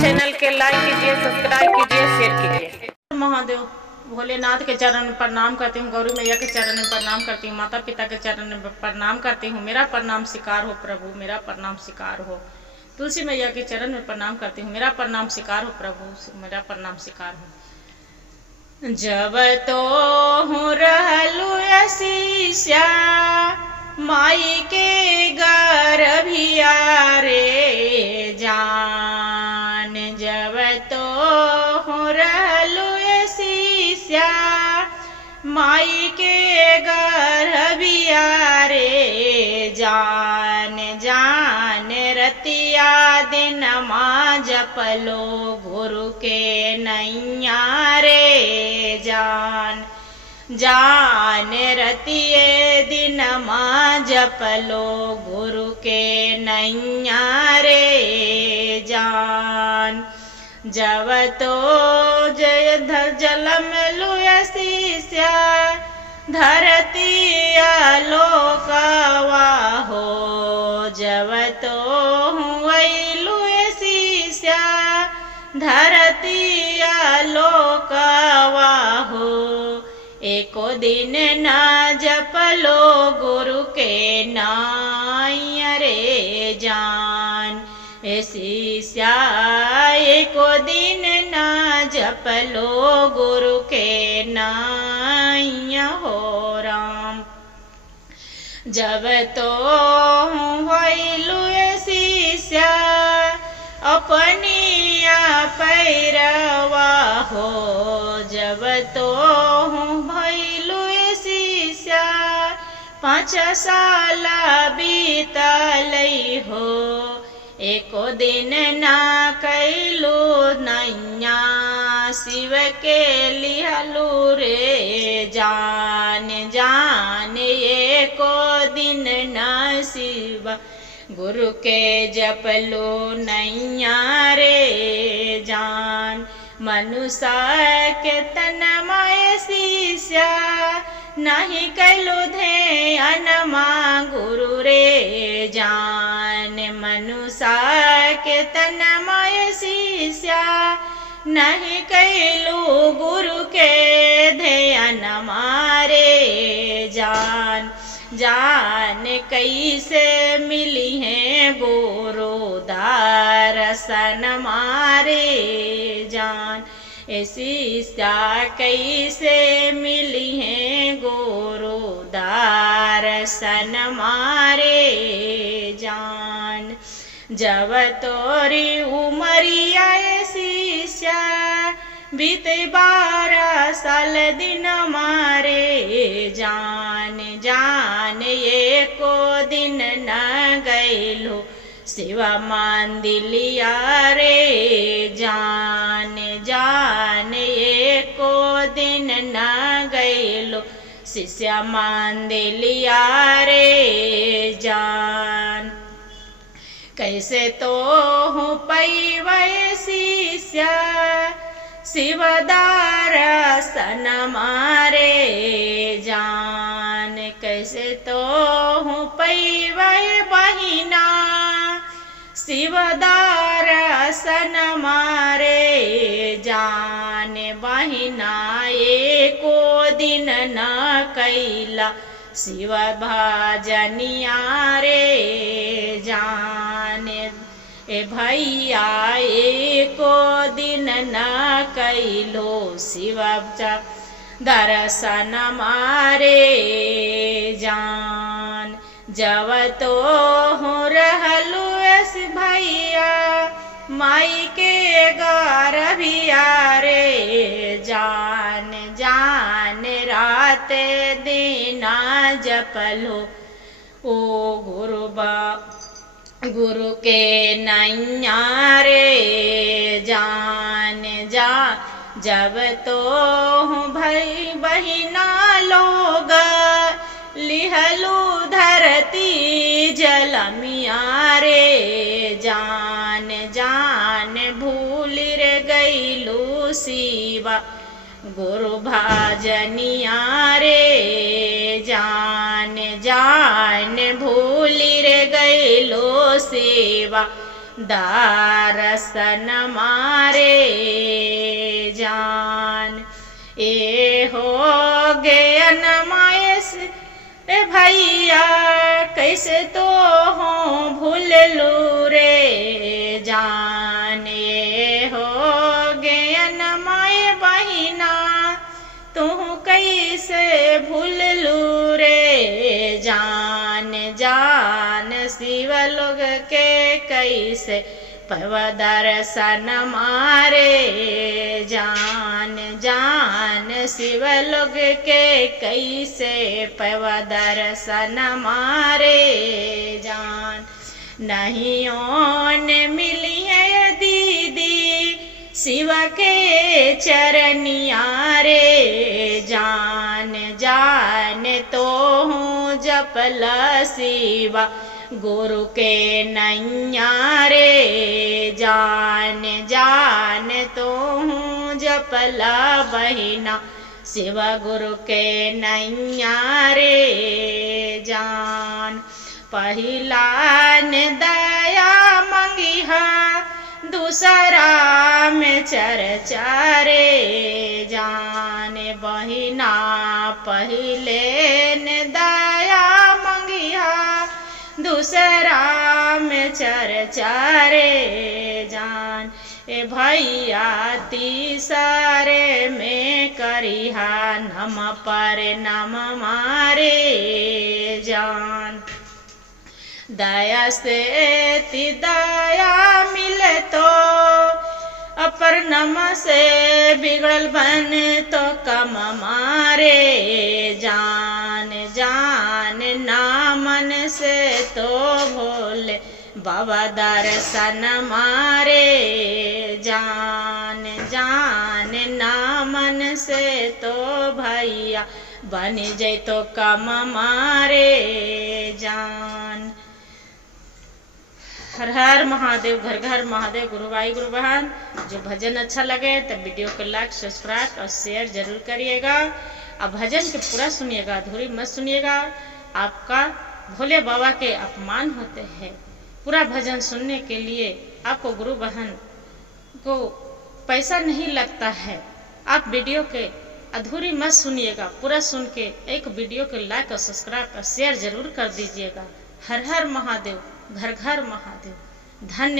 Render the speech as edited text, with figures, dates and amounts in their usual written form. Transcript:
Channel के लाइक कीजिए, subscribe कीजिए, शेयर कीजिए। महादेव भोलेनाथ के चरण में प्रणाम करती हूँ, गौरी मैया के चरण में प्रणाम करती हूँ, माता पिता के चरण में प्रणाम करती हूँ। मेरा प्रणाम स्वीकार हो प्रभु, मेरा प्रणाम स्वीकार हो। तुलसी मैया के चरण में प्रणाम करती हूँ, मेरा प्रणाम स्वीकार हो प्रभु, मेरा प्रणाम स्वीकार हो। जब तो हूँ रहलु असीस्या माई के गर्भिया रे जान, जब तो हूँ रहलु असीस्या माई के गर्भिया रे जान, जान रतिया दिन माँ जपलो गुरु के नैया रे जान, जान रतिये दिन माँ जपलो गुरु के नैया रे जान। जब तो जय जलम लुयसीस्या धरती आलोकवा हो, जब तो हुई लुयसीस्या धरती आलोकवा हो। एको दिन ना जपलो गुरु के नाय रे जान, शिष्या एको दिन ना जपलो गुरु के नाय हो राम। जब तो होइलु शिष्या अपनिया पैरवा हो, जब तो भइलु शिष्या 5 साल बीतलै हो। एको दिन ना कैलू नैया शिव के लिहलू रे जान, जान एको दिन ना शिव गुरु के जपलो नैया रे जान। मनुष्य के तन माय शिष्या नहीं कैलू ध्यान माँ गुरु रे जान, मनुष्य के तन माय शिष्या नहीं कैलू गुरु के ध्यान मारे जान, जान कैसे मिली है गुरु दर्शन मारे जान, शिष्या कैसे मिली है गुरु दर्शन मारे जान। जब तोरी उमरिया शिष्या बीते 12 साल दिन मारे जान, जान एको दिन न गैलो शिवा मंदिलिया रे जान, जान एको दिन न गैलो शिष्या मंदिलिया रे जान। कैसे तो हूँ पैवै शिष्या शिव दर्शन मारे जान, कैसे तो हूँ पैवै बहिना शिव दर्शन मारे जान। बहिना एको दिन न कैला शिव भजनिया रे जान, ए भैया एको दिन न कैलो शिव दर्शन मारे जान। जब तो हूँ रहलु भैया माई के गर्भिया रे जान, जान रात दिना जपलो ओ गुरु के नैया रे जान, जा जब तो भाई बहिना लोग लिहलू धरती जलमिया रे जान, जान भूल रे गईलू शिवा गुरु भजनिया रे जान, जान भूल रे गईलो सेवा दर्शन मारे जान। ए हो गयन मायस रे भैया कैसे तो हो भूल लू रे जान। ए हो गयन माय बहिना तू कैसे भूल लू रे जान। जान शिव लोग के कैसे पव दर्शन मारे जान। जान शिव लोग के कैसे पव दर्शन मारे जान। नहीं ओन मिली है दीदी शिव के चरनिया रे जान। जान तो हूँ जपल शिवा गुरु के नैया रे जान। जान तो हूँ जपला बहिना शिव गुरु के नैया रे जान। पहिला ने दया मंगिहा दूसरा में चर्चा रे जान। बहिना पहले ने दया मंगिहा दूसरा में चर्चा रे जान। ए भैया तीसरे में करिहा नम पर नम मारे जान। दया से ती दया मिले तो अपर नम से बिगड़ल बन तो कम मारे जान। जान नामन से तो भोले बाबा दर्शन मारे जान। जान नामन से तो भैया बन जाए तो कम मारे जान। हर हर महादेव, घर घर महादेव, गुरु भाई गुरु बहन। जो भजन अच्छा लगे तो वीडियो को लाइक सब्सक्राइब और शेयर जरूर करिएगा। अब भजन के पूरा सुनिएगा, अधूरी मत सुनिएगा, आपका भोले बाबा के अपमान होते हैं। पूरा भजन सुनने के लिए आपको गुरु बहन को पैसा नहीं लगता है। आप वीडियो के अधूरी मत सुनिएगा, पूरा सुन के एक वीडियो को लाइक और सब्सक्राइब और शेयर जरूर कर दीजिएगा। हर हर महादेव, घर घर महादेव। धन्यवाद।